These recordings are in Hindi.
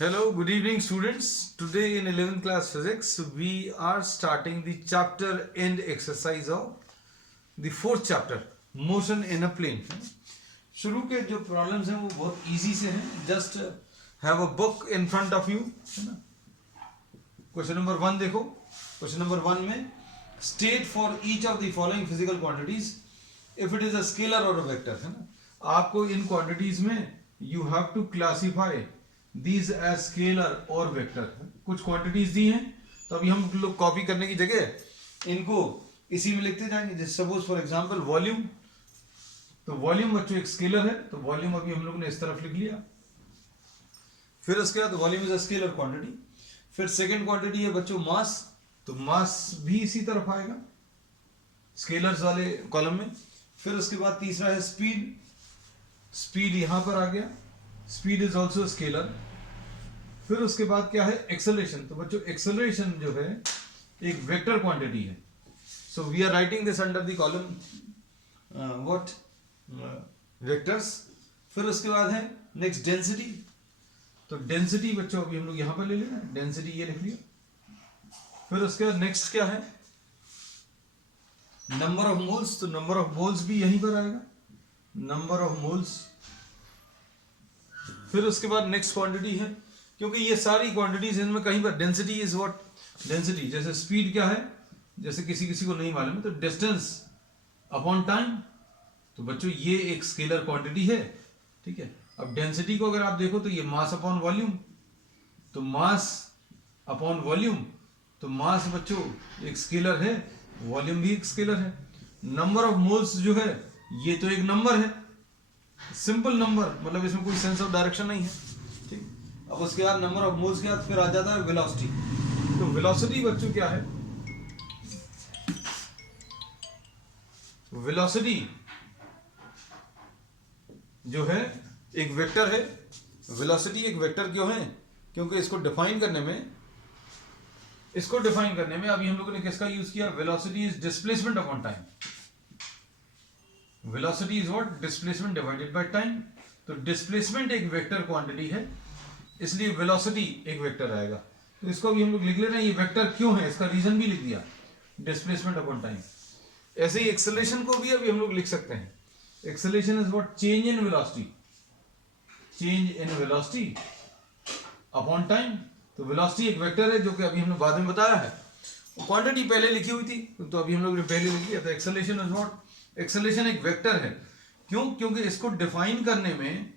Hello, good evening students. Today in 11th class physics we are starting the chapter end exercise of the fourth chapter motion in a plane. शुरू के जो प्रॉब्लम्स हैं वो बहुत इजी से हैं. Just have a book in front of you, है ना. क्वेश्चन नंबर 1 देखो. क्वेश्चन नंबर 1 में state for each of the following physical quantities if it is a scalar और अ वेक्टर, है ना. आपको इन क्वांटिटीज में you have to classify these as scalar और वेक्टर. कुछ क्वांटिटीज दी हैं तो अभी हम लोग कॉपी करने की जगह इनको इसी में लिखते जाएंगे. जैसे सपोज फॉर एग्जांपल वॉल्यूम. तो वॉल्यूम बच्चों एक स्केलर है, तो वॉल्यूम अभी हम लोग ने इस तरफ लिख लिया. फिर उसके बाद volume is a scalar quantity. फिर सेकंड क्वांटिटी है बच्चों मास. तो मास भी इसी तरफ आएगा स्केलर्स वाले कॉलम में. फिर उसके बाद तीसरा है स्पीड. स्पीड यहां पर आ गया. Speed is also scalar. फिर उसके बाद क्या है एक्सेलरेशन. तो बच्चों एक्सेलरेशन जो है एक वेक्टर क्वांटिटी है. So we are writing this under the column what vectors. फिर उसके बाद है नेक्स्ट डेंसिटी. तो डेंसिटी बच्चों अभी हम लोग यहां पर ले लेना. डेंसिटी ये लिख लिया. फिर उसके बाद नेक्स्ट क्या है नंबर ऑफ मोल्स. तो नंबर ऑफ मोल्स भी यहीं पर आएगा. Number of moles. फिर उसके बाद नेक्स्ट क्वांटिटी है, क्योंकि ये सारी क्वांटिटीज इनमें कहीं पर डेंसिटी इज व्हाट डेंसिटी. जैसे स्पीड क्या है, जैसे किसी किसी को नहीं मालूम है तो डिस्टेंस अपॉन टाइम. तो बच्चों ये एक स्केलर क्वांटिटी है, ठीक है. अब डेंसिटी को अगर आप देखो तो ये मास अपॉन वॉल्यूम. तो मास अपॉन वॉल्यूम. तो मास बच्चों एक स्केलर है, वॉल्यूम भी एक स्केलर है. नंबर ऑफ मोल्स जो है ये तो एक नंबर है, सिंपल नंबर, मतलब इसमें कोई सेंस ऑफ डायरेक्शन नहीं है, ठीक. अब उसके बाद नंबर ऑफ मोल्स के बाद फिर आ जाता है वेलोसिटी. तो वेलोसिटी बच्चों क्या है, वेलोसिटी जो है एक वेक्टर है. वेलोसिटी एक वेक्टर क्यों है, क्योंकि इसको डिफाइन करने में अभी हम लोगों ने किसका यूज किया. Velocity is displacement upon time. Velocity is what displacement divided by time. तो डिस्प्लेसमेंट एक वेक्टर क्वांटिटी है, इसलिए वेलोसिटी एक वेक्टर आएगा. तो इसको भी हम लोग लिख ले रहे हैं. ये वेक्टर क्यों है इसका रीजन भी लिख दिया, डिस्प्लेसमेंट अपॉन टाइम. ऐसे ही एक्सेलरेशन को भी अभी हम लोग लिख सकते हैं. Acceleration is what change in velocity. Change in velocity upon time. तो वेलोसिटी एक वेक्टर है जो कि अभी हमने बाद में बताया है. क्वांटिटी पहले लिखी हुई थी तो अभी हम लोग ने पहले लिख लिया. तो एक्सेलरेशन इज व्हाट, एक्सेलरेशन एक वेक्टर है. क्यों, क्योंकि इसको डिफाइन करने में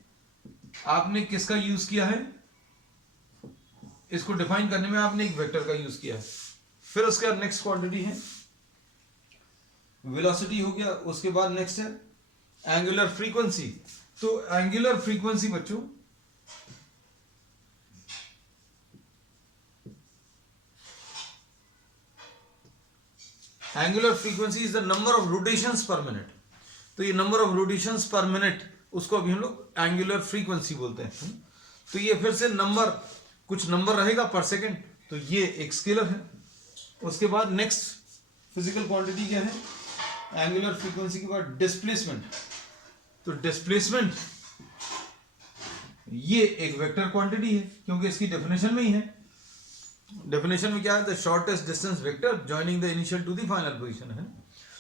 आपने किसका यूज किया है, इसको डिफाइन करने में आपने एक वेक्टर का यूज किया है. फिर उसके बाद नेक्स्ट क्वांटिटी है वेलोसिटी हो गया. उसके बाद नेक्स्ट है एंगुलर फ्रीक्वेंसी. तो एंगुलर फ्रीक्वेंसी बच्चों angular frequency is the number of rotations पर मिनट. तो ये नंबर ऑफ रोटेशंस पर मिनट उसको अभी हम लोग एंगुलर फ्रीक्वेंसी बोलते हैं. तो ये फिर से नंबर, कुछ नंबर रहेगा पर सेकंड. तो ये एक स्केलर है. उसके बाद नेक्स्ट फिजिकल क्वांटिटी क्या है, एंगुलर फ्रीक्वेंसी के बाद डिस्प्लेसमेंट. तो डिस्प्लेसमेंट ये एक वेक्टर क्वांटिटी है, क्योंकि इसकी डेफिनेशन में ही है. डेफिनेशन में क्या है, the shortest distance vector joining the initial to the final position, है.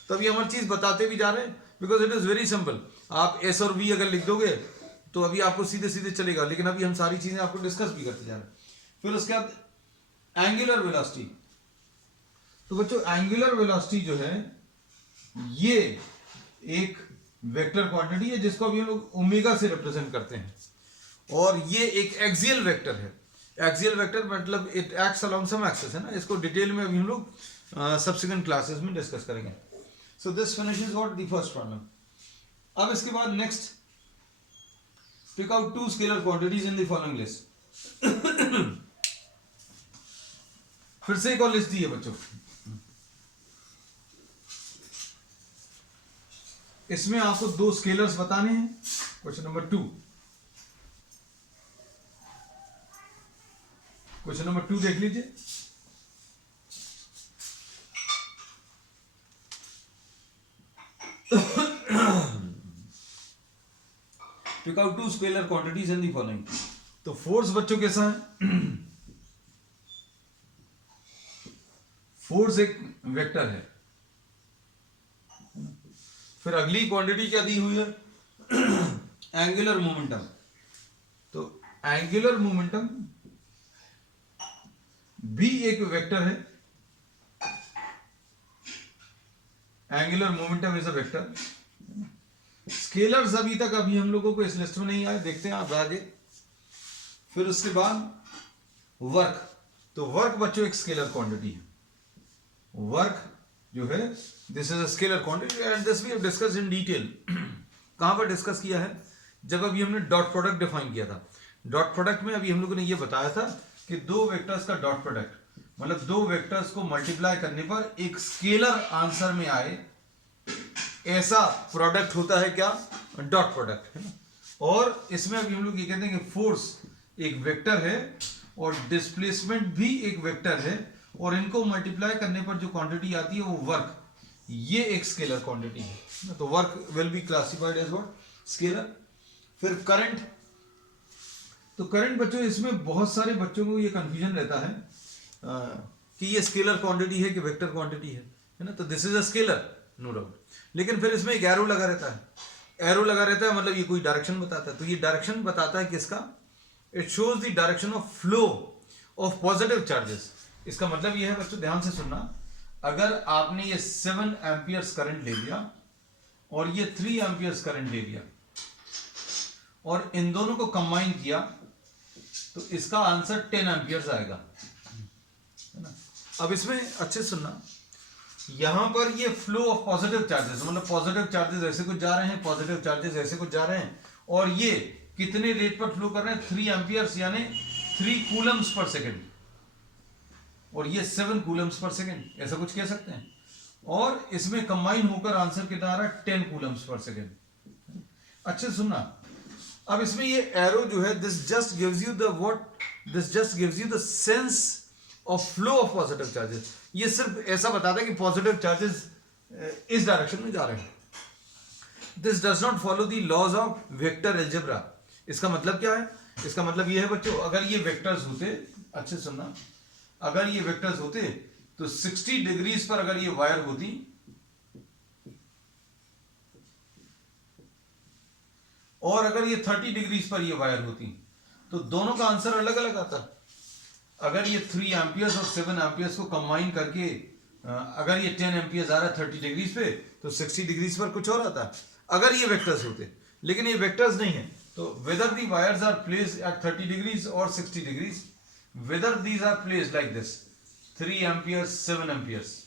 तो अभी हम हर चीज बताते भी जा रहे हैं because it is very simple. आप एस और वी अगर लिख दोगे तो अभी आपको सीधे सीधे चलेगा, लेकिन अभी हम सारी चीजें आपको डिस्कस भी करते जा रहे हैं. फिर उसके बाद एंगुलर वेलोसिटी. तो बच्चों एंगुलर वेलोसिटी जो है ये एक वेक्टर क्वांटिटी है जिसको अभी हम लोग ओमेगा से रिप्रेजेंट करते हैं. और ये एक एक्सियल वेक्टर है. एक्सियल वेक्टर मतलब it acts along some axis, है ना. इसको डिटेल में अभी हम लोग सब्सिक्वेंट क्लासेस में डिस्कस करेंगे. So this finishes what the first problem. अब इसके बाद next pick out two scalar quantities in the following list. फिर से एक और लिस्ट दी है बच्चों. इसमें आपको दो स्केलर्स बताने हैं. Question number 2. क्वेश्चन नंबर 2 देख लीजिए. Pick out two scalar quantities in the following. तो फोर्स बच्चों कैसा है? फोर्स एक वेक्टर है। फिर अगली क्वांटिटी क्या दी हुई है? Angular momentum. तो एंगुलर मोमेंटम भी एक वेक्टर है। Angular momentum is a vector. Scalars अभी तक अभी हम लोगों को इस लिस्ट में नहीं आए, देखते हैं आप आगे। फिर उसके बाद वर्क। तो वर्क बच्चों एक स्केलर क्वांटिटी है। वर्क जो है this is a scalar quantity and this we have discussed in detail. कहां पर डिस्कस किया है? जब अभी हमने डॉट प्रोडक्ट डिफाइन किया था। डॉट प्रोडक्ट में अभी हम लोगों ने ये बताया था कि दो वेक्टर्स का डॉट प्रोडक्ट मतलब दो वेक्टर्स को मल्टीप्लाई करने पर एक स्केलर आंसर में आए, ऐसा प्रोडक्ट होता है क्या? डॉट प्रोडक्ट है ना। और इसमें अभी हम लोग ये कहते हैं कि फोर्स एक वेक्टर है और डिस्प्लेसमेंट भी एक वेक्टर है, और इनको मल्टीप्लाई करने पर जो क्वांटिटी आती है वो वर्क, ये एक स्केलर क्वांटिटी है। तो work will be classified as what? Scalar. फिर करंट। तो करंट बच्चों, इसमें बहुत सारे बच्चों को ये कंफ्यूजन रहता है कि ये स्केलर क्वांटिटी है कि वेक्टर क्वांटिटी है ना। तो this is a scalar no doubt, लेकिन फिर इसमें एक एरो लगा रहता है। एरो लगा रहता है मतलब ये कोई डायरेक्शन बताता है। तो ये डायरेक्शन बताता है किसका? It shows the direction of flow of positive charges. इसका मतलब ये है बच्चों, ध्यान से सुनना, अगर आपने ये 7 एम्पियर्स करंट ले लिया और ये 3 एम्पियर्स करंट ले लिया और इन दोनों को कंबाइन किया तो इसका आंसर 10 एम्पियर्स आएगा, है ना। अब इसमें अच्छे सुनना, यहां पर ये फ्लो ऑफ पॉजिटिव चार्जेस मतलब पॉजिटिव चार्जेस ऐसे कुछ जा रहे हैं, पॉजिटिव चार्जेस ऐसे कुछ जा रहे हैं, और ये कितने रेट पर फ्लो कर रहे हैं? 3 एम्पियर्स यानी 3 कूलम्स पर सेकेंड, और ये 7 कूलम्स पर सेकेंड, ऐसा कुछ कह सकते हैं। और इसमें कंबाइन होकर आंसर कितना आ रहा है? 10 कूलम्स पर सेकेंड। अच्छे सुनना, अब इसमें ये एरो जो है this just gives you the what, this just gives you the sense of flow of positive charges. ये सिर्फ ऐसा बताता है कि पॉजिटिव चार्जेस इस डायरेक्शन में जा रहे हैं। This does not follow the laws of vector algebra. इसका मतलब क्या है? इसका मतलब ये है बच्चों, अगर ये वेक्टर्स होते, अच्छे सुनना, अगर ये वेक्टर्स होते तो 60 डिग्रीज पर अगर ये वायर होती और अगर ये 30 डिग्रीज पर ये वायर होती तो दोनों का आंसर अलग अलग आता। अगर ये 3 एम्पियर्स और 7 एम्पियर्स को कंबाइन करके अगर ये 10 एम्पियर्स आ रहा है 30 डिग्रीज पे तो 60 डिग्रीज पर कुछ और आता अगर ये वेक्टर्स होते, लेकिन ये वेक्टर्स नहीं है। तो whether the wires are placed at 30 degrees और 60 degrees, whether these are placed like this 3 amperes 7 amperes,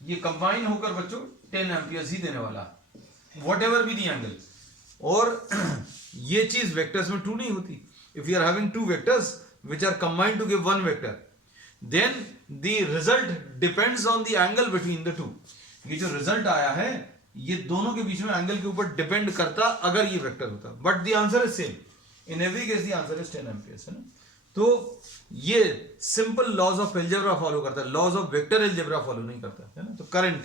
ये कंबाइन होकर बच्चों 10 एम्पियर्स ही देने वाला, whatever be the angle. और ये चीज वेक्टर्स में ट्रू नहीं होती। If you are having 2 vectors which are combined to give one vector, then the result depends on the angle between the two. ये जो रिजल्ट आया है ये दोनों के बीच में एंगल के ऊपर डिपेंड करता अगर ये वेक्टर होता, but the answer is same in every case, the answer is 10 amperes, है ना। तो ये simple laws of algebra follow करता है, laws of vector algebra follow नहीं करता, है ना। तो current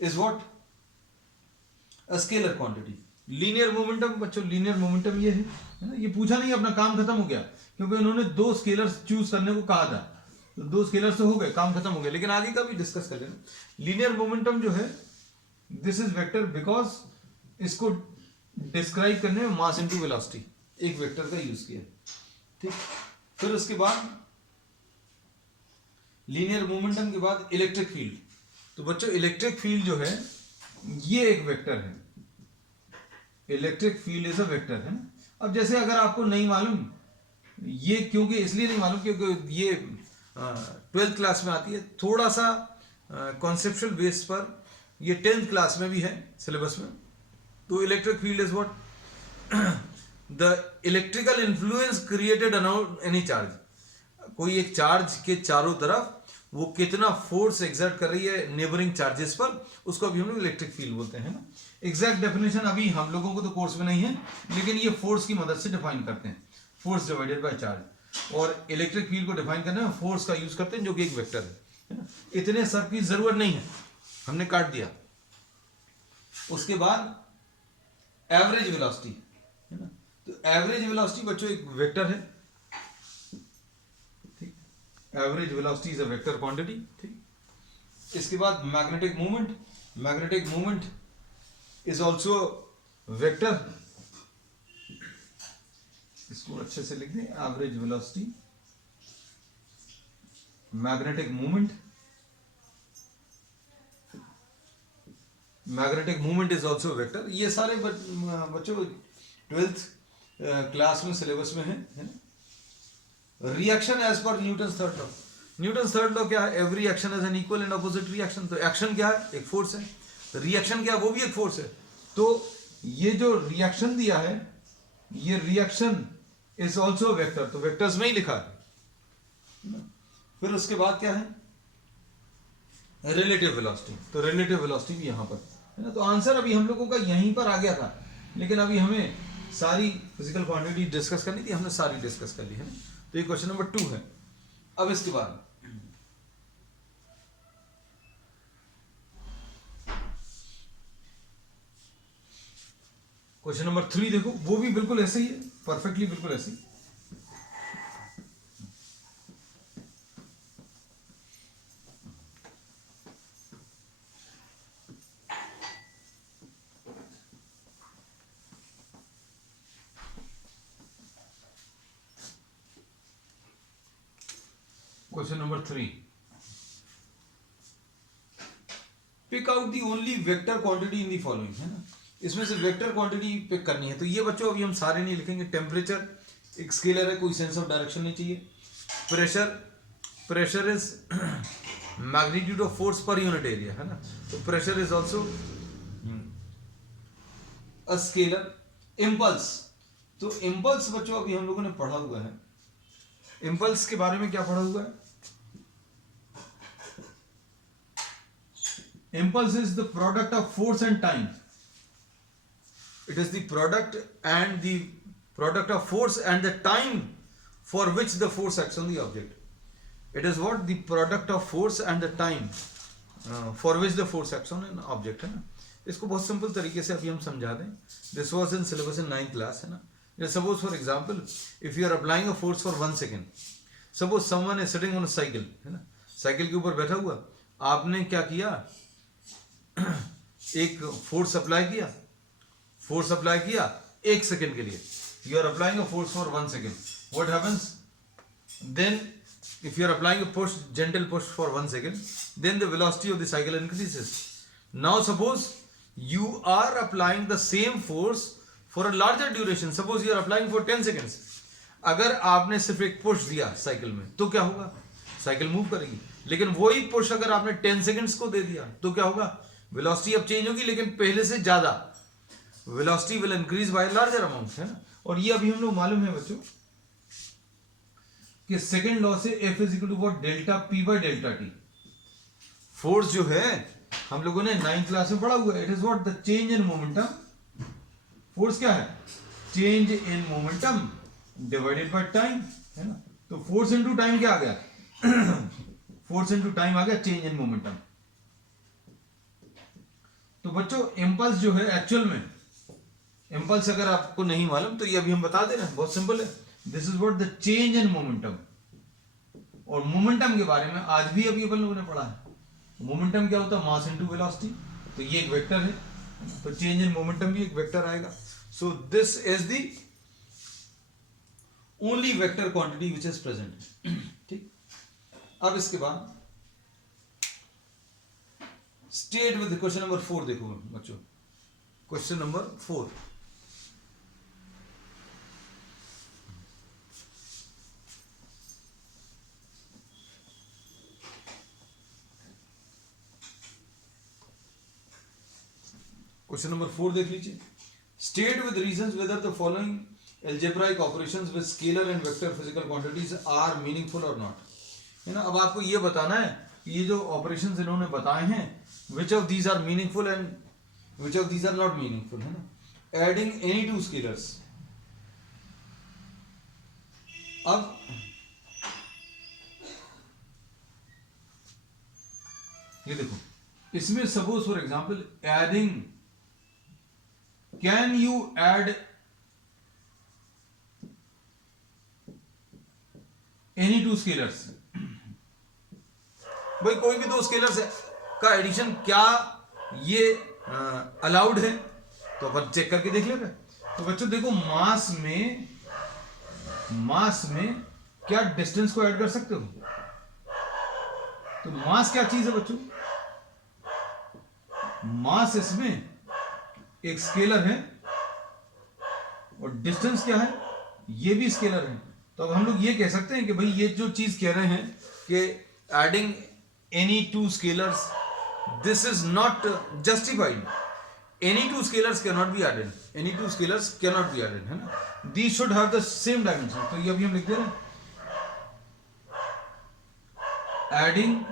is what? A scalar quantity. Linear momentum बच्चों, लीनियर मोमेंटम ये है ना। ये पूछा नहीं, अपना काम खत्म हो गया, क्योंकि उन्होंने 2 स्केलर्स चूज करने को कहा था, तो 2 स्केलर्स तो हो गए, काम खत्म हो गया। लेकिन आगे का भी डिस्कस कर लेना। लीनियर मोमेंटम जो है दिस इज वेक्टर बिकॉज इसको डिस्क्राइब करने में मास इनटू वेलोसिटी एक वेक्टर का यूज किया, ठीक। फिर उसके बाद लीनियर मोमेंटम के बाद इलेक्ट्रिक फील्ड। तो बच्चों इलेक्ट्रिक फील्ड जो है ये एक वेक्टर है, electric field is a vector, है ना। अब जैसे अगर आपको नहीं मालूम, ये क्योंकि इसलिए नहीं मालूम क्योंकि ये 12th क्लास में आती है, थोड़ा सा कॉन्सेप्चुअल बेस पर ये 10th क्लास में भी है सिलेबस में। तो electric field is what? The electrical influence created around any charge. कोई एक चार्ज के चारों तरफ वो कितना फोर्स एक्सर्ट कर रही है नेबरिंग चार्जेस पर, उसको अभी हम लोग इलेक्ट्रिक फील्ड बोलते हैं ना। एग्जैक्ट डेफिनेशन अभी हम लोगों को तो कोर्स में नहीं है, लेकिन ये फोर्स की मदद से डिफाइन करते हैं, फोर्स डिवाइडेड बाय चार्ज। और इलेक्ट्रिक फील्ड को डिफाइन करने में फोर्स का यूज करते हैं जो कि एक वेक्टर है ना। इतने सब की जरूरत नहीं है, हमने काट दिया। उसके बाद एवरेज वेलोसिटी, है ना। तो एवरेज वेलोसिटी बच्चों एक वेक्टर है, ठीक, average velocity is a vector quantity, ठीक। इसके बाद magnetic movement is also vector, इसको अच्छे से लिख दें, average velocity, magnetic movement is also vector. ये सारे बच्चों 12th क्लास में सिलेबस में है ना। Reaction as per Newton's third law क्या है? Every action is an equal and opposite reaction. तो एक्शन क्या है? एक फोर्स है। रिएक्शन क्या है? वो भी एक फोर्स है। तो ये जो रिएक्शन दिया है, ये रिएक्शन इज ऑल्सो वेक्टर, तो वेक्टर्स में ही लिखा है। फिर उसके बाद क्या है? Relative velocity. तो रिलेटिव वेलोसिटी भी यहां पर है ना। तो आंसर अभी हम लोगों का यहीं पर आ गया था, लेकिन अभी हमें सारी फिजिकल क्वांटिटी डिस्कस करनी थी, हमने सारी डिस्कस कर ली है ना। तो ये क्वेश्चन नंबर 2 है। अब इसके बाद क्वेश्चन नंबर 3 देखो, वो भी बिल्कुल ऐसे ही है, परफेक्टली बिल्कुल ऐसे ही। Question number 3, pick out the only vector quantity in the following, है ना। इसमें से वेक्टर क्वांटिटी पिक करनी है। तो ये बच्चों अभी हम सारे नहीं लिखेंगे। टेम्परेचर एक स्केलर है, कोई सेंस ऑफ डायरेक्शन नहीं चाहिए। Pressure is magnitude of force per unit area, है ना। तो pressure is also a scalar. Impulse, तो इम्पल्स बच्चों अभी हम लोगों ने पढ़ा हुआ है। इम्पल्स के बारे में क्या पढ़ा हुआ है? Impulse is the product of force and time. It is the product of force and the time for which the force acts on the object. It is what? The product of force and the time for which the force acts on an object, है ना। इसको बहुत सिंपल तरीके से अभी हम समझा दें। This was in syllabus in 9th class, है ना। Suppose for example, if you are applying a force for 1 second, suppose someone is sitting on a cycle, है ना। साइकिल के ऊपर बैठा हुआ, आपने क्या किया? एक फोर्स अप्लाई किया 1 सेकेंड के लिए। You are applying a force for 1 second. What happens then? If you are applying a push, gentle push for 1 second, then the velocity of the cycle increases. Now suppose you are applying the same force for a larger duration. Suppose you are applying for 10 seconds. अगर आपने सिर्फ एक पुश दिया साइकिल में, तो क्या होगा? साइकिल मूव करेगी। लेकिन वही पुश अगर आपने 10 सेकेंड्स को दे दिया, तो क्या होगा? वेलोसिटी अब चेंज होगी, लेकिन पहले से ज्यादा। Velocity will increase by larger amount, है ना। और ये अभी हम लोग मालूम है बच्चों कि सेकंड लॉ से F is equal to what? Delta P by delta T। Force जो है हम लोगों ने 9th क्लास में पढ़ा हुआ है। It is what? The change in momentum. Force क्या है? Change in momentum divided by time, है ना। तो फोर्स इनटू टाइम क्या आ गया? फोर्स इनटू टाइम आ गया चेंज इन मोमेंटम। तो बच्चों इंपल्स जो है, एक्चुअल में इंपल्स अगर आपको नहीं मालूम तो ये अभी हम बता दे रहे हैं, बहुत सिंपल है। This is what? The change in momentum. और मोमेंटम के बारे में आज भी अभी अपन लोगों ने पढ़ा है। मोमेंटम क्या होता है? Mass into velocity. तो ये एक वेक्टर है, तो चेंज इन मोमेंटम भी एक वेक्टर आएगा। सो this is the only vector quantity which is present, ठीक। अब इसके बाद स्टेट विद क्वेश्चन नंबर 4 देखो बच्चों। क्वेश्चन नंबर 4, क्वेश्चन नंबर 4 देख लीजिए। State with reasons whether the following algebraic operations with scalar and vector physical quantities are meaningful or not, है ना। अब आपको ये बताना है कि ये जो ऑपरेशंस इन्होंने बताए हैं, which of these are meaningful and which of these are not meaningful, है ना। adding any two scalars। अब ये देखो, इसमें suppose for example adding, can you add any two scalars, भाई कोई भी दो स्केलर्स का एडिशन क्या ये अलाउड है, तो अपन चेक करके देख लेंगे। तो बच्चों देखो मास में क्या डिस्टेंस को ऐड कर सकते हो? तो मास क्या चीज है बच्चों? मास इसमें एक स्केलर है और डिस्टेंस क्या है? ये भी स्केलर है। तो अब हम लोग ये कह सकते हैं कि भाई ये जो चीज कह रहे हैं कि adding any two scalars, this is not justified. Any two scalars can not be added, any two scalars can not be added, है ना। These should have the same dimension. तो ये अभी हम लिख दे रहे हैं, adding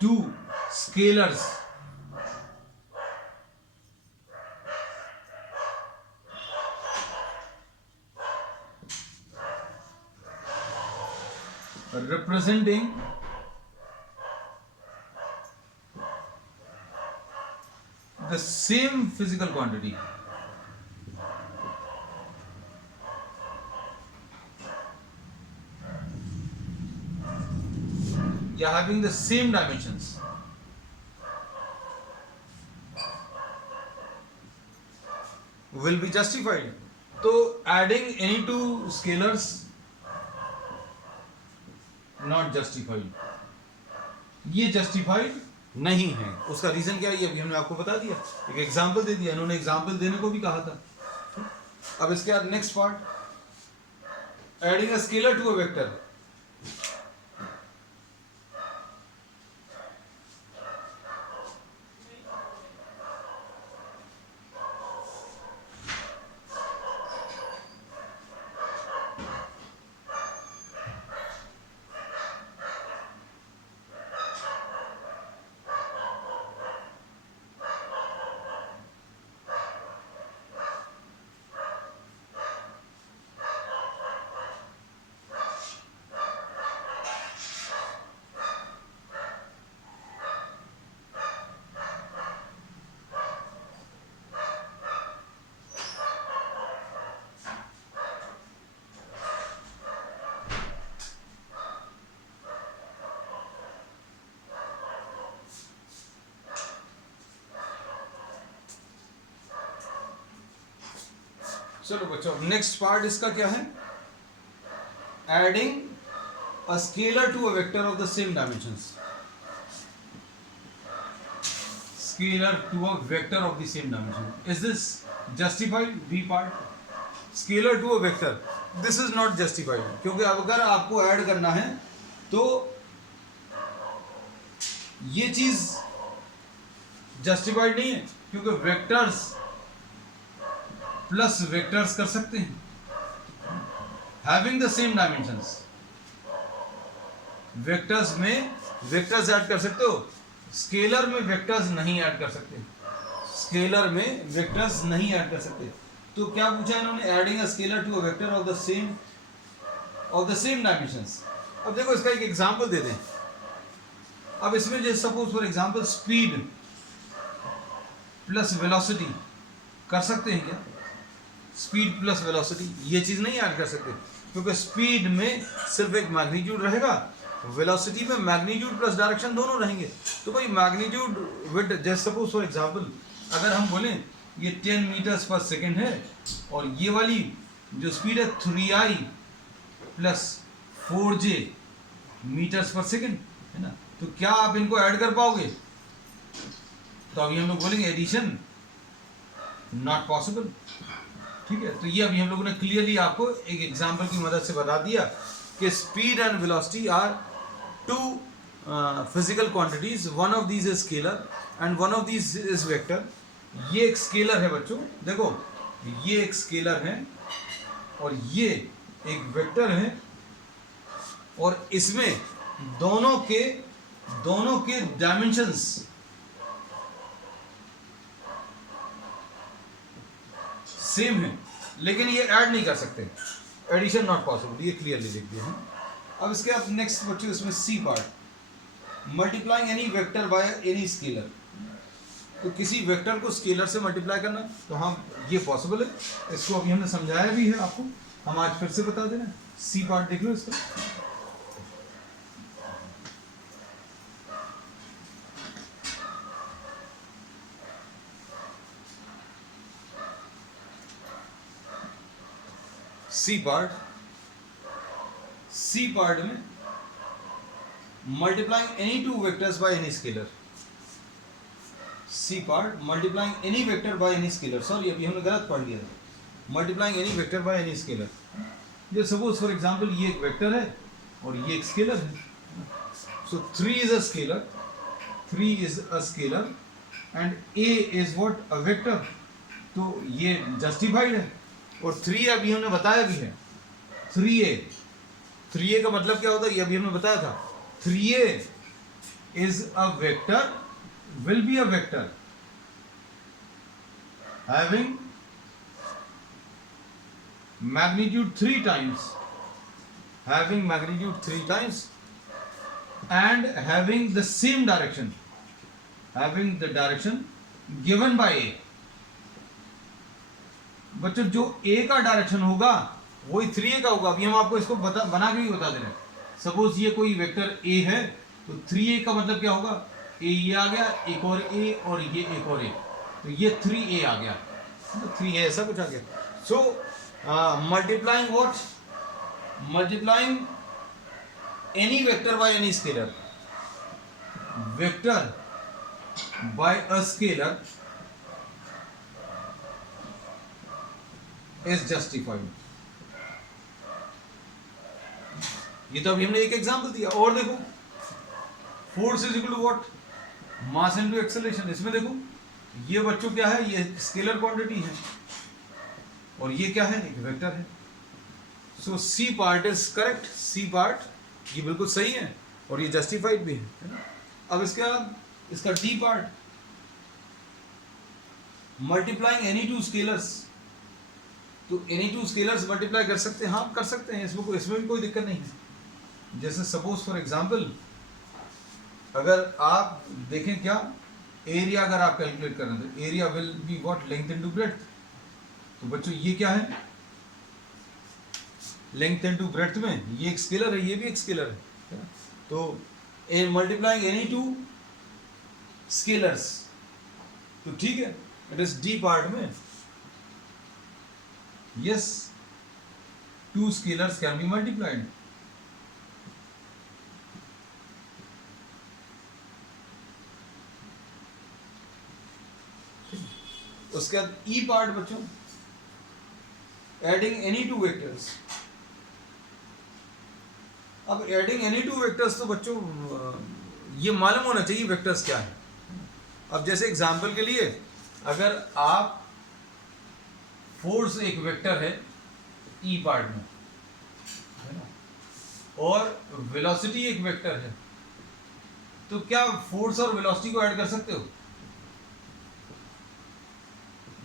two scalars representing the same physical quantity, या having the same dimensions, will be justified. तो adding any two scalars not justified, ये जस्टिफाइड नहीं है। उसका रीजन क्या है ये अभी हमने आपको बता दिया, एक एग्जांपल दे दिया, इन्होंने एग्जांपल देने को भी कहा था। अब इसके बाद next part, adding a scalar to a vector. चलो बच्चों नेक्स्ट पार्ट इसका क्या है, adding a scalar to a vector of the same dimensions. Scalar to a vector of the same dimension, is this justified? B part, scalar to a vector, this is not justified, क्योंकि अगर आपको ऐड करना है तो ये चीज जस्टिफाइड नहीं है, क्योंकि वेक्टर्स प्लस वेक्टर्स कर सकते हैं having the same dimensions. Vectors में वेक्टर्स ऐड कर सकते हो, स्केलर में वेक्टर्स नहीं ऐड कर सकते, स्केलर में वेक्टर्स नहीं ऐड कर सकते। तो क्या पूछा इन्होंने, adding a scalar to a vector of the same dimensions. अब देखो इसका एक एग्जांपल दे दें। अब इसमें जैसे suppose for example speed plus velocity कर सकते हैं क्या? स्पीड प्लस वेलोसिटी ये चीज नहीं ऐड कर सकते, क्योंकि स्पीड में सिर्फ एक मैग्नीट्यूड रहेगा, वेलोसिटी में मैग्नीट्यूड प्लस डायरेक्शन दोनों रहेंगे। तो भाई मैग्नीट्यूड विद, जैसे सपोज फॉर एग्जांपल अगर हम बोलें ये 10 मीटर्स पर सेकेंड है और ये वाली जो स्पीड है 3i प्लस 4j मीटर्स पर सेकेंड है ना, तो क्या आप इनको ऐड कर पाओगे? तो अभी हम लोग बोलेंगे एडिशन नॉट पॉसिबल। ठीक है, तो ये अभी हम लोगों ने क्लियरली आपको एक एग्जांपल की मदद से बता दिया कि speed and velocity are two physical quantities, one of these is scalar and one of these is vector. ये एक स्केलर है बच्चों, देखो ये एक स्केलर है और ये एक वेक्टर है, और इसमें दोनों के डायमेंशंस सेम है, लेकिन ये ऐड नहीं कर सकते, एडिशन नॉट पॉसिबल, ये क्लियरली लिख दिया है। अब इसके बाद नेक्स्ट बच्चों इसमें C part, multiplying any vector by any scalar. तो किसी वेक्टर को स्केलर से मल्टीप्लाई करना, तो हम ये पॉसिबल है, इसको अभी हमने समझाया भी है आपको, हम आज फिर से बता दे रहे हैं। सी पार्ट देख लो इसका। सी पार्ट में multiplying any two vectors by any scalar. C part multiplying any vector by any scalar, sorry अभी हमने गलत पढ़ लिया, multiplying any vector by any scalar. जो सपोज फॉर एग्जांपल ये एक वेक्टर है और ये एक स्केलर है, so 3 is a scalar, 3 is a scalar and a is what, a vector, तो ये जस्टिफाइड है। और 3 अभी हमने बताया भी है, 3a का मतलब क्या होता है ये अभी हमने बताया था। 3a is a vector, will be a vector having magnitude 3 times, having magnitude 3 times and having the same direction, having the direction given by a। बच्चों जो a का डायरेक्शन होगा वही 3a का होगा। अभी हम आपको इसको बना के ही बता दे रहे हैं। सपोज ये कोई वेक्टर a है तो 3a का मतलब क्या होगा, a ये आ गया, एक और a और ये एक और a, तो ये 3a आ गया, तो 3a ऐसा कुछ आ गया। So multiplying what, multiplying any vector by any scalar, vector by a scalar is justified. ये तो अभी हमने एक एग्जांपल दिया। और देखो force is equal to what, mass into acceleration. इसमें देखो ये बच्चों क्या है, ये स्केलर क्वांटिटी है और ये क्या है, एक वेक्टर है। So C part is correct, C part ये बिल्कुल सही है और ये जस्टिफाइड भी है ना। अब इसके बाद इसका D part, multiplying any two scalars, तो एनी टू स्केलर्स मल्टीप्लाई कर सकते हैं, हाँ कर सकते हैं, इसमें भी कोई दिक्कत नहीं है। जैसे सपोज फॉर एग्जांपल अगर आप देखें क्या, एरिया अगर आप कैलकुलेट कर रहे हैं तो area will be what, length into breadth. तो बच्चों ये क्या है, लेंथ इनटू ब्रेड्थ में ये एक स्केलर है, ये भी एक स्केलर है। तो मल्टीप्लाइंग एनी टू स्केलर्स, तो ठीक है, इट इज डी पार्ट में yes, two scalars can be multiplied. उसके बाद ई पार्ट बच्चों, एडिंग एनी टू वेक्टर्स। अब एडिंग एनी टू वेक्टर्स तो बच्चों ये मालूम होना चाहिए वेक्टर्स क्या है। अब जैसे एग्जांपल के लिए अगर आप फोर्स एक वेक्टर है ई पार्ट में है ना, और वेलोसिटी एक वेक्टर है, तो क्या फोर्स और वेलोसिटी को ऐड कर सकते हो?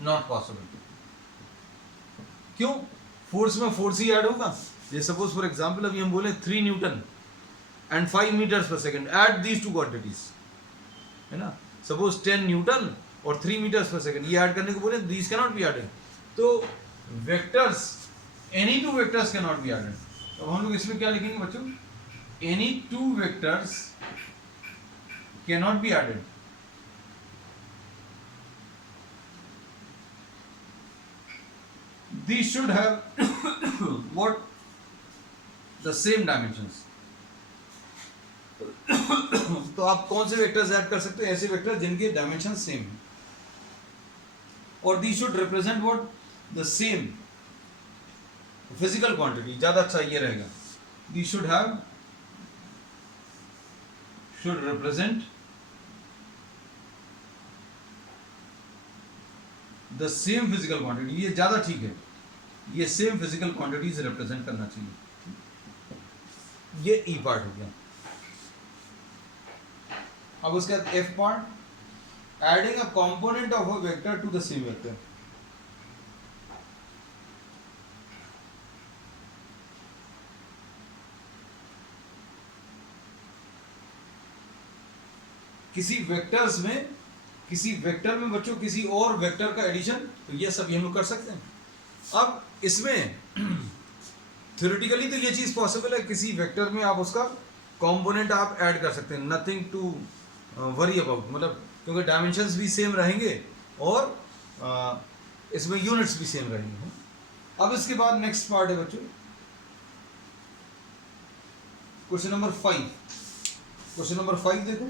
Not possible. क्यों? फोर्स में फोर्स ही ऐड होगा। जैसे सपोज फॉर एग्जांपल अभी हम बोले 3 न्यूटन एंड 5 मीटर्स पर second, add these two quantities है ना। सपोज 10 न्यूटन और 3 मीटर्स पर सेकंड, ये ऐड करने को बोले, these can not be added. तो vectors, any two vectors can not be added. तो हम लोग इसमें क्या लिखेंगे बच्चों, any two vectors can not be added. These should have what, the same dimensions। तो आप कौन से वेक्टर्स ऐड कर सकते हैं? ऐसे वेक्टर जिनके डायमेंशन सेम है। और these should represent what, the same physical quantity। ज्यादा अच्छा ये रहेगा, these should represent the same physical quantity। ये ज्यादा ठीक है, ये सेम फिजिकल क्वांटिटीज रिप्रेजेंट करना चाहिए। ये ई पार्ट हो गया। अब उसके बाद F part, adding a component of a vector to the same vector. किसी वेक्टर में बच्चों किसी और वेक्टर का एडिशन, तो ये सब हम लोग कर सकते हैं। अब इसमें थ्योरेटिकली तो ये चीज पॉसिबल है, किसी वेक्टर में आप उसका कंपोनेंट आप ऐड कर सकते हैं, नथिंग टू वरी अबाउट, मतलब क्योंकि डायमेंशंस भी सेम रहेंगे और इसमें यूनिट्स भी सेम रहेंगे। अब इसके बाद नेक्स्ट पार्ट है बच्चों, क्वेश्चन नंबर 5। क्वेश्चन नंबर 5 देखो,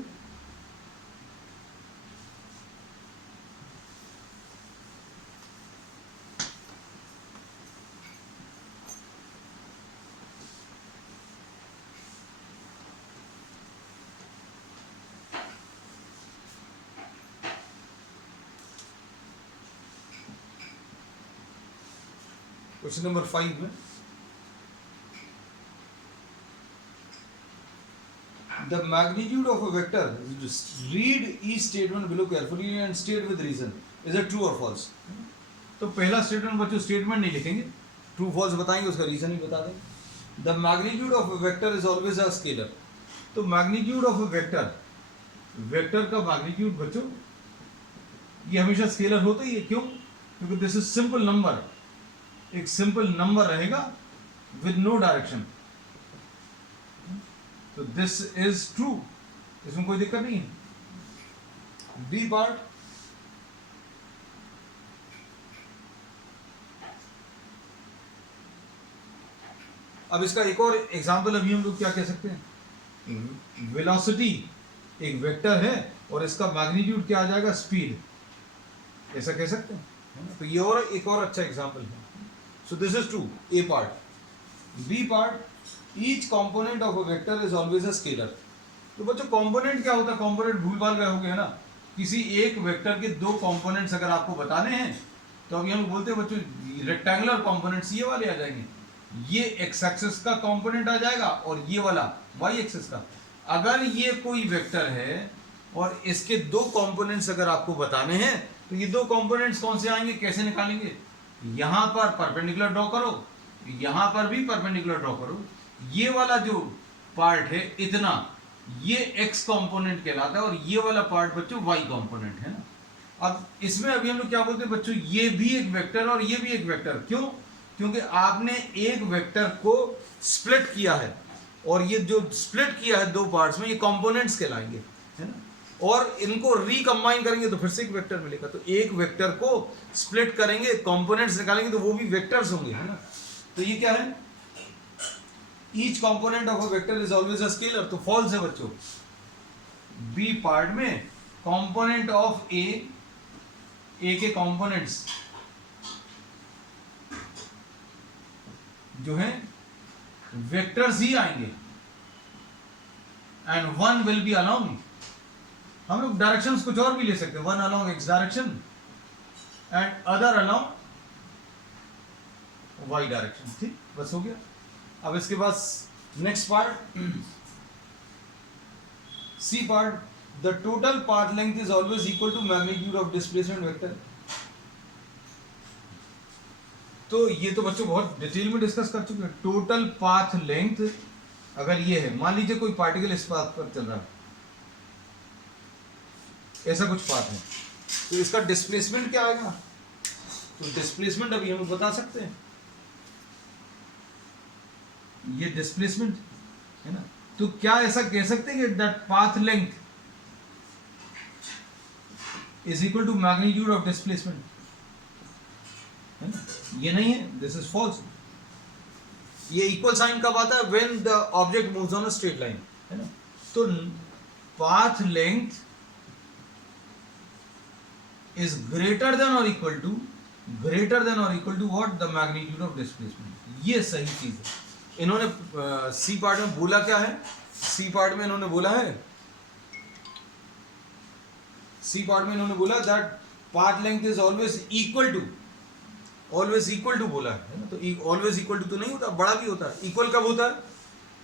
क्वेश्चन नंबर 5 में the magnitude of a vector, just read each statement below carefully and state with reason, is it true or false? तो पहला स्टेटमेंट बच्चों स्टेटमेंट नहीं लिखेंगे, ट्रू फॉल्स बताएंगे, उसका रीजन ही बता देंगे। The magnitude of a vector is always a scalar. तो magnitude of a vector, vector का मैग्नीट्यूड बच्चों ये हमेशा स्केलर होता ही है। क्यों? क्योंकि दिस इज सिंपल नंबर, एक सिंपल नंबर रहेगा विद नो डायरेक्शन, तो दिस इज ट्रू, इसमें कोई दिक्कत नहीं है। बी पार्ट, अब इसका एक और एग्जांपल अभी हम लोग क्या कह सकते हैं, वेलोसिटी एक वेक्टर है और इसका मैग्नीट्यूड क्या आ जाएगा, स्पीड, ऐसा कह सकते हैं। तो ये और एक और अच्छा एग्जांपल है। So this is true, A part. B part, each component of a vector is always a scalar. तो बच्चों कंपोनेंट क्या होता है, कंपोनेंट भूल भाल गए होंगे है ना, किसी एक वेक्टर के दो कंपोनेंट्स अगर आपको बताने हैं तो अभी हम बोलते हैं बच्चों रेक्टेंगुलर कंपोनेंट्स ये वाले आ जाएंगे, ये एक्स एक्सिस का कंपोनेंट आ जाएगा और ये वाला वाई एक्सिस का। अगर ये कोई वेक्टर है और इसके दो कंपोनेंट्स अगर आपको बताने हैं तो ये दो कंपोनेंट्स कौन से आएंगे, कैसे निकालेंगे, यहां पर परपेंडिकुलर ड्रॉ करो, यहां पर भी परपेंडिकुलर ड्रॉ करो, ये वाला जो पार्ट है इतना, ये x कंपोनेंट कहलाता है और ये वाला पार्ट बच्चों y कंपोनेंट है ना। अब इसमें अभी हम लोग क्या बोलते हैं बच्चों, ये भी एक वेक्टर और ये भी एक वेक्टर। क्यों? क्योंकि आपने एक वेक्टर को स्प्लिट किया है और ये जो स्प्लिट किया है दो पार्ट्स में, ये कंपोनेंट्स कहलाएंगे है ना, और इनको रिकंबाइन करेंगे तो फिर से एक वेक्टर मिलेगा। तो एक वेक्टर को स्प्लिट करेंगे, कंपोनेंट्स निकालेंगे तो वो भी वेक्टर्स होंगे है ना। तो ये क्या है, each component of a vector is always a scalar, तो फॉल्स है बच्चों। बी पार्ट में कंपोनेंट ऑफ ए के कंपोनेंट्स जो है वेक्टर्स ही आएंगे and one will be along, हम लोग डायरेक्शंस कुछ और भी ले सकते हैं, one along X direction and other along Y direction. ठीक, बस हो गया। अब इसके बाद next part, C part, the total path length is always equal to magnitude of displacement vector. तो ये तो बच्चों बहुत डिटेल में डिस्कस कर चुके हैं। टोटल पाथ लेंथ अगर ये है, मान लीजिए कोई पार्टिकल इस पाथ पर चल रहा है, ऐसा कुछ पाथ है, तो इसका डिस्प्लेसमेंट क्या आएगा, तो डिस्प्लेसमेंट अभी हम बता सकते हैं, ये डिस्प्लेसमेंट है ना। तो क्या ऐसा कह सकते हैं कि that path length is equal to magnitude of displacement, है ना, ये नहीं है, दिस इज फॉल्स। ये इक्वल साइन कब आता है, when the object moves on a straight line, है ना। तो path length is greater than और equal to what, the magnitude of displacement. ये सही चीज है। इन्होंने सी पार्ट में बोला क्या है, सी पार्ट में इन्होंने बोला है, सी पार्ट में इन्होंने बोला that path length is always equal to बोला है ना। तो ऑलवेज इक्वल टू तो नहीं होता, बड़ा भी होता है। इक्वल कब होता है,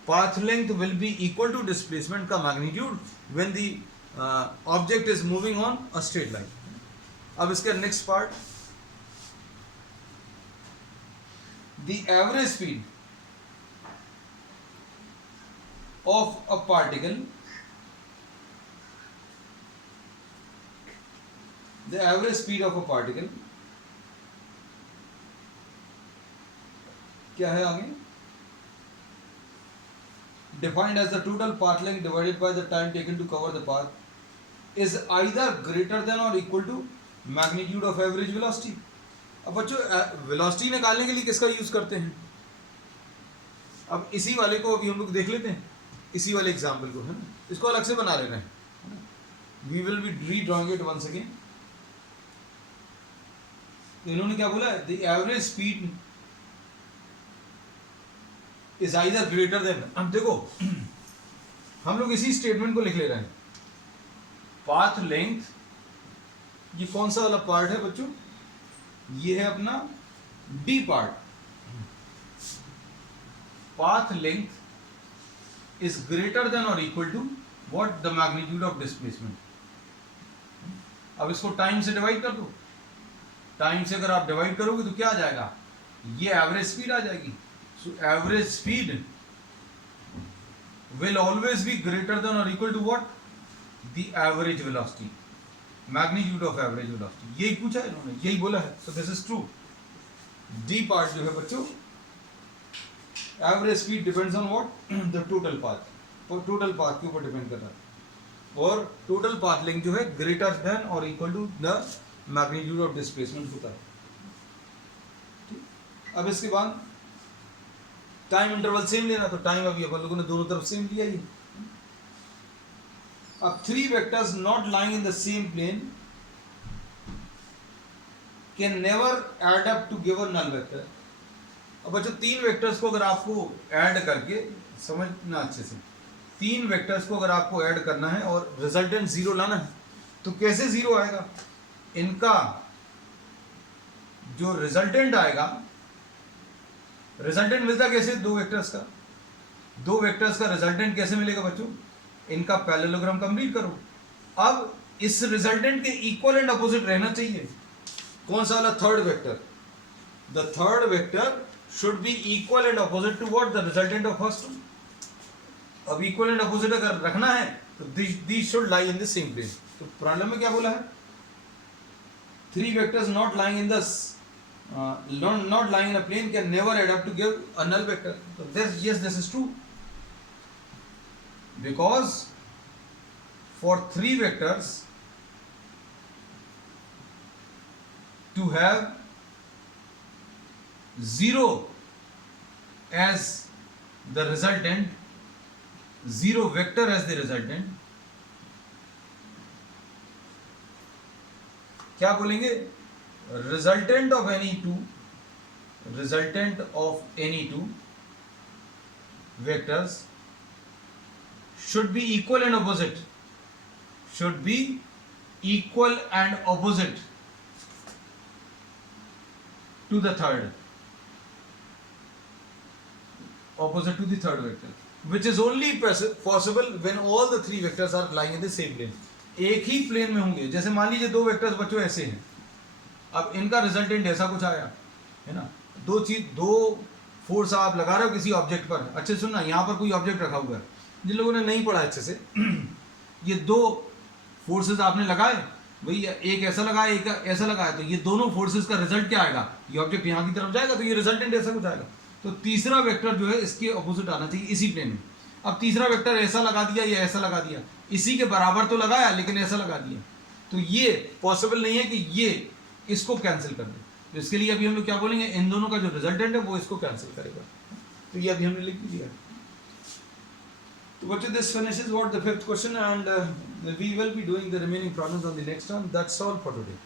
path length will be equal to displacement का magnitude when the object is moving on a straight line. अब इसका next part, the average speed of a particle, the average speed of a particle क्या है आगे, defined as the total path length divided by the time taken to cover the path is either greater than or equal to magnitude of average velocity. अब बच्चों वेलोसिटी निकालने के लिए किसका यूज करते हैं? अब इसी वाले को अभी हम लोग देख लेते हैं, इसी वाले एग्जाम्पल को, है ना, इसको अलग से बना लेना है. We will be redrawing it once again. तो इन्होंने क्या बोला? The average speed is either greater than. अब देखो हम लोग इसी स्टेटमेंट को लिख ले रहे हैं. पाथ लेंथ, ये कौन सा वाला पार्ट है बच्चों? ये है अपना D part. Path length is greater than और equal to what? The magnitude of displacement. अब इसको टाइम से डिवाइड कर दो. टाइम से अगर आप डिवाइड करोगे तो क्या आ जाएगा? ये एवरेज स्पीड आ जाएगी. So average speed will always be greater than or equal to what? The average velocity, magnitude of average velocity. यही पूछा है इन्होंने, यही बोला है. So this is true. D part जो है बच्चों, average speed depends on what? The total path. और total path के ऊपर डिपेंड कर रहा है. और total path length जो है greater than or equal to the magnitude of displacement होता है. अब इसके बाद टाइम इंटरवल सेम लेना, तो टाइम अभी अपन लोगों ने दोनों तरफ सेम लिया ही. अब three vectors not lying in the same plane can never add up to give a null vector. अब बच्चों तीन वेक्टर्स को अगर आपको ऐड करके, समझना अच्छे से, तीन वेक्टर्स को अगर आपको ऐड करना है और रिजल्टेंट जीरो लाना है तो कैसे जीरो आएगा? इनका जो रिजल्टेंट आएगा, रिजल्टेंट मिलता कैसे? दो वेक्टर्स का. दो वेक्टर्स का रिजल्टेंट कैसे मिलेगा बच्चों? इनका पैरेललोग्राम कंप्लीट करो. अब इस रिजल्टेंट के इक्वल एंड अपोजिट रहना चाहिए. कौन सा वाला? Third vector. The third vector should be equal and opposite to what? The resultant of first two. अब इक्वल एंड अपोजिट अगर रखना है तो these should lie in the same plane. तो प्रॉब्लम में क्या बोला है? Three vectors not lying in the not lying in a plane can never add up to give a null vector. So yes, this is true, because for three vectors to have zero as the resultant, zero vector as the resultant, क्या बोलेंगे? Resultant of any two vectors should be equal and opposite. Should be equal and opposite to the third. Opposite to the third vector, which is only possible when all the three vectors are lying in the same plane. एक ही प्लेन में होंगे. जैसे मान लीजिए दो वेक्टर्स बच्चों ऐसे हैं. अब इनका रिजल्टेंट ऐसा कुछ आया है ना. दो फोर्स आप लगा रहे हो किसी ऑब्जेक्ट पर. अच्छे सुनना, यहाँ पर कोई ऑब्जेक्ट रखा हुआ है, जिन लोगों ने नहीं पढ़ा अच्छे से, ये दो फोर्सेस आपने लगाए भाई, एक ऐसा लगाया एक ऐसा लगाया, तो ये दोनों फोर्सेस का रिजल्ट क्या आएगा? ये ऑब्जेक्ट यहाँ की तरफ जाएगा तो ये रिजल्टेंट ऐसा कुछ आएगा. तो तीसरा वेक्टर जो है इसके अपोजिट आना चाहिए इसी प्लेन में. अब तीसरा वेक्टर ऐसा लगा दिया या ऐसा लगा दिया, इसी के बराबर तो लगाया लेकिन ऐसा लगा दिया, तो ये पॉसिबल नहीं है कि ये इसको कैंसिल कर दे. तो इसके लिए अभी हम लोग क्या बोलेंगे? इन दोनों का जो रिजल्टेंट है वो इसको कैंसिल करेगा. तो ये अभी हमने लिख दिया. तो बच्चों this finishes what the fifth question, and we will be doing the remaining problems on the next one. That's all for today.